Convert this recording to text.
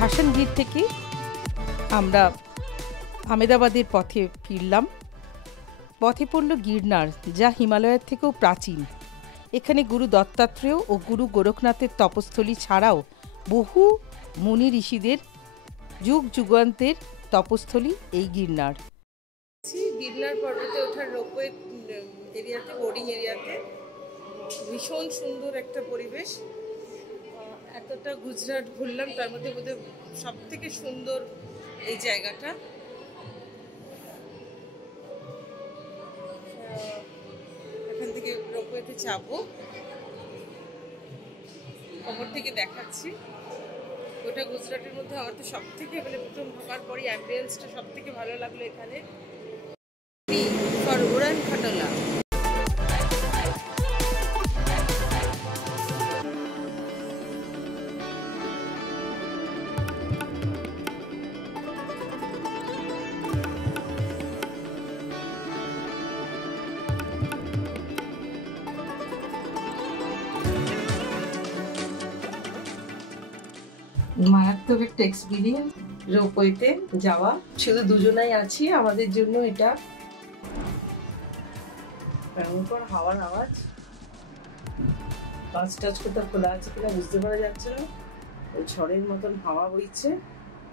হাসানগীর থেকে আমরা আমেদাবাদের পথে ফিরলাম। পথে পড়ল গিরনার, যা হিমালয়ের থেকেও প্রাচীন। এখানে গুরু দত্তাত্রেয় ও গুরু গোরখনাথের তপস্থলী ছাড়াও বহু মুনি ঋষিদের যুগ যুগান্তের তপস্থলী এই গিরনার। গিরনার পর্বতে ওঠার রোপওয়ে এরিয়াতে, বোর্ডিং এরিয়াতে ভীষণ সুন্দর একটা পরিবেশ। এতটা গুজরাট ঘুরলাম, তার মধ্যে বোধহয় সব থেকে সুন্দর এই জায়গাটা। এখান থেকে রোপওয়েতে চাপবো, ওপর থেকে দেখাচ্ছি। ওটা গুজরাটের মধ্যে আমার তো সব থেকে মানে প্রথম ঢোকার পরই অ্যাম্বিয়েন্সটা সব থেকে ভালো লাগলো এখানে। ফর উড়ান খাটলা। মারাত্মক একটা এক্সপিরিয়েন্স রোপওয়েতে যাওয়া। শুধু দুজনাই আছি, আমাদের জন্য এটা ভয়ঙ্কর হাওয়ার আওয়াজ। কাঁচ টাচ কোথাও খোলা আছে কিনা বুঝতে পারা যাচ্ছে না, ওই ঝড়ের মতন হাওয়া বইছে।